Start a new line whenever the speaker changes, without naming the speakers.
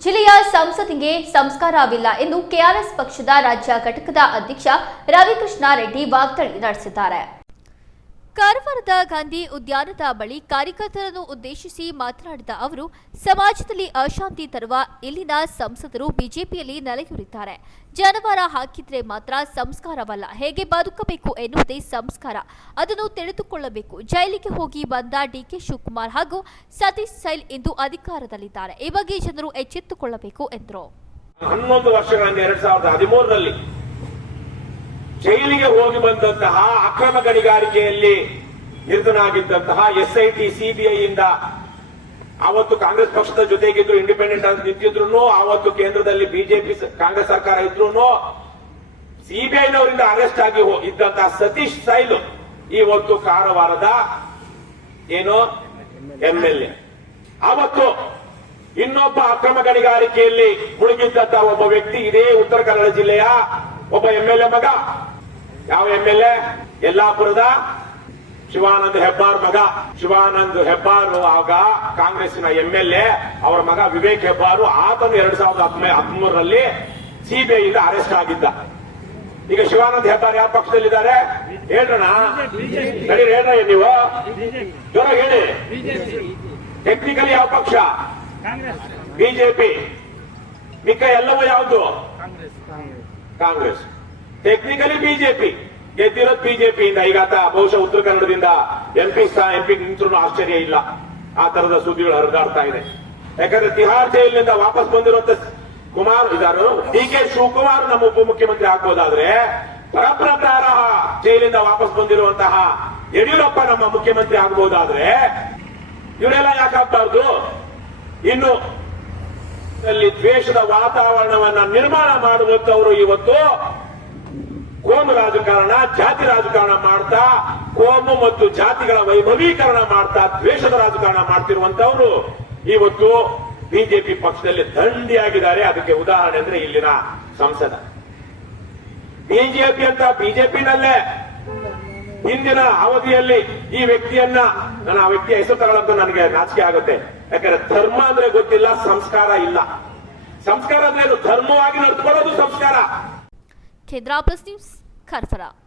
ಜಿಲ್ಲೆಯ ಸಂಸತ್ತಿಗೆ ಸಂಸ್ಕಾರವಿಲ್ಲ ಎಂದು ಕೆಆರ್ಎಸ್ ಪಕ್ಷದ ರಾಜ್ಯ ಘಟಕದ ಅಧ್ಯಕ್ಷ ರವಿಕೃಷ್ಣ ರೆಡ್ಡಿ ವಾಗ್ದಾಳಿ ನಡೆಸಿದ್ದಾರೆ. ಕಾರವಾರದ ಗಾಂಧಿ ಉದ್ಯಾನದ ಬಳಿ ಕಾರ್ಯಕರ್ತರನ್ನು ಉದ್ದೇಶಿಸಿ ಮಾತನಾಡಿದ ಅವರು, ಸಮಾಜದಲ್ಲಿ ಅಶಾಂತಿ ತರುವ ಇಲ್ಲಿನ ಸಂಸದರು ಬಿಜೆಪಿಯಲ್ಲಿ ನೆಲೆಯೂರಿದ್ದಾರೆ. ಜಾನುವಾರ ಹಾಕಿದ್ರೆ ಮಾತ್ರ ಸಂಸ್ಕಾರವಲ್ಲ, ಹೇಗೆ ಬದುಕಬೇಕು ಎನ್ನುವುದೇ ಸಂಸ್ಕಾರ. ಅದನ್ನು ತಿಳಿದುಕೊಳ್ಳಬೇಕು. ಜೈಲಿಗೆ ಹೋಗಿ ಬಂದ ಡಿಕೆ ಶಿವಕುಮಾರ್ ಹಾಗೂ ಸತೀಶ್ ಸೈಲ್ ಇಂದು ಅಧಿಕಾರದಲ್ಲಿದ್ದಾರೆ. ಈ ಬಗ್ಗೆ ಜನರು ಎಚ್ಚೆತ್ತುಕೊಳ್ಳಬೇಕು ಎಂದರು
ಹನ್ನೊಂದು ವರ್ಷಗಳಿಂದ ಎರಡ್ ಸಾವಿರದ ಹದಿಮೂರರಲ್ಲಿ ಜೈಲಿಗೆ ಹೋಗಿ ಬಂದಂತಹ ಅಕ್ರಮ ಗಣಿಗಾರಿಕೆಯಲ್ಲಿ ನಿರತನಾಗಿದ್ದಂತಹ ಎಸ್ಐಟಿ ಇಂದ ಆವತ್ತು ಕಾಂಗ್ರೆಸ್ ಪಕ್ಷದ ಜೊತೆಗಿದ್ರು ಇಂಡಿಪೆಂಡೆಂಟ್ ಆಗಿ ನಿಂತಿದ್ರು ಆವತ್ತು ಕೇಂದ್ರದಲ್ಲಿ ಬಿಜೆಪಿ ಕಾಂಗ್ರೆಸ್ ಸರ್ಕಾರ ಇದ್ರು ಸಿಬಿಐನವರಿಂದ ಅರೆಸ್ಟ್ ಆಗಿ ಇದ್ದಂತಹ ಸತೀಶ್ ಸೈಲು ಇವತ್ತು ಕಾರವಾರದ ಏನು? ಎಂಎಲ್ಎ ಅವತ್ತು ಇನ್ನೊಬ್ಬ ಅಕ್ರಮ ಗಣಿಗಾರಿಕೆಯಲ್ಲಿ ಮುಳುಗಿದ್ದಂತಹ ಒಬ್ಬ ವ್ಯಕ್ತಿ ಇದೇ ಉತ್ತರ ಕನ್ನಡ ಜಿಲ್ಲೆಯ ಒಬ್ಬ ಎಂಎಲ್ಎ ಮಗ. ಯಾವ ಎ ಯಲ್ಲಾಪುರದ ಶಿವಾನಂದ ಹೆಬ್ಬಾರ್ ಮಗ. ಶಿವಾನಂದ್ ಹೆಬ್ಬಾರು ಆಗ ಕಾಂಗ್ರೆಸ್ಸಿನ ಎಂಎಲ್ಎ ಅವರ ಮಗ ವಿವೇಕ್ ಹೆಬ್ಬಾರು. ಆತನು ಎರಡ್ ಸಾವಿರದ ಹದಿಮೂರರಲ್ಲಿ ಸಿಬಿಐ ಇಂದ ಅರೆಸ್ಟ್ ಆಗಿದ್ದ. ಈಗ ಶಿವಾನಂದ್ ಹೆಬ್ಬಾರ್ ಯಾವ ಪಕ್ಷದಲ್ಲಿದ್ದಾರೆ? ಹೇಳ್ರಣ ಸರಿ ಹೇಳ್ರ ನೀವು. ಜ್ವರ ಹೇಳಿ. ಟೆಕ್ನಿಕಲಿ ಯಾವ ಪಕ್ಷ? ಬಿಜೆಪಿ. ಮಿಕ್ಕ ಎಲ್ಲವೂ ಯಾವುದು? ಕಾಂಗ್ರೆಸ್. ಟೆಕ್ನಿಕಲಿ ಬಿಜೆಪಿ ಗೆದ್ದಿರೋದು ಬಿಜೆಪಿಯಿಂದ ಈಗ ಆತ ಬಹುಶಃ ಉತ್ತರ ಕನ್ನಡದಿಂದ ಎಂಪಿ ಎಂಪಿ ನಿಂತರೂ ಆಶ್ಚರ್ಯ ಇಲ್ಲ. ಆ ತರದ ಸುದ್ದಿಗಳು ಹರಿದಾಡ್ತಾ ಇದೆ. ಯಾಕಂದ್ರೆ ತಿಹಾರ್ ಜೈಲಿನಿಂದ ವಾಪಸ್ ಬಂದಿರುವಂತ ಕುಮಾರ್ ಇದಾರು. ಡಿ ಕೆ ಶಿವಕುಮಾರ್ ನಮ್ಮ ಉಪಮುಖ್ಯಮಂತ್ರಿ ಆಗ್ಬೋದಾದ್ರೆ ಪರಪ್ರಕಾರ ಜೈಲಿಂದ ವಾಪಸ್ ಬಂದಿರುವಂತಹ ಯಡಿಯೂರಪ್ಪ ನಮ್ಮ ಮುಖ್ಯಮಂತ್ರಿ ಆಗ್ಬೋದಾದ್ರೆ ಇವರೆಲ್ಲ ಯಾಕಾಗ್ಬಾರ್ದು ಇನ್ನು ದ್ವೇಷದ ವಾತಾವರಣವನ್ನ ನಿರ್ಮಾಣ ಮಾಡುವಂತವರು ಇವತ್ತು ಕೋಮು ರಾಜಕಾರಣ, ಜಾತಿ ರಾಜಕಾರಣ ಮಾಡ್ತಾ, ಕೋಮು ಮತ್ತು ಜಾತಿಗಳ ವೈಭವೀಕರಣ ಮಾಡ್ತಾ, ದ್ವೇಷದ ರಾಜಕಾರಣ ಮಾಡ್ತಿರುವಂತವರು ಇವತ್ತು ಬಿಜೆಪಿ ಪಕ್ಷದಲ್ಲಿ ದಂಡಿಯಾಗಿದ್ದಾರೆ. ಅದಕ್ಕೆ ಉದಾಹರಣೆ ಅಂದ್ರೆ ಇಲ್ಲಿನ ಸಂಸದ. ಬಿಜೆಪಿ ಅಂತ ಬಿಜೆಪಿನಲ್ಲೇ ಹಿಂದಿನ ಅವಧಿಯಲ್ಲಿ ಈ ವ್ಯಕ್ತಿಯನ್ನ ನಾನು ಆ ವ್ಯಕ್ತಿಯ ಹೆಸರು ತಗೊಳ್ಳೋದು ನನಗೆ ನಾಚಿಕೆ ಆಗುತ್ತೆ. ಯಾಕಂದ್ರೆ ಧರ್ಮ ಅಂದ್ರೆ ಗೊತ್ತಿಲ್ಲ, ಸಂಸ್ಕಾರ ಇಲ್ಲ. ಸಂಸ್ಕಾರ ಅಂದ್ರೆ? ಧರ್ಮವಾಗಿ ನಡ್ಕೊಳ್ಳೋದು ಸಂಸ್ಕಾರ.
Kedra plus teams Karfara.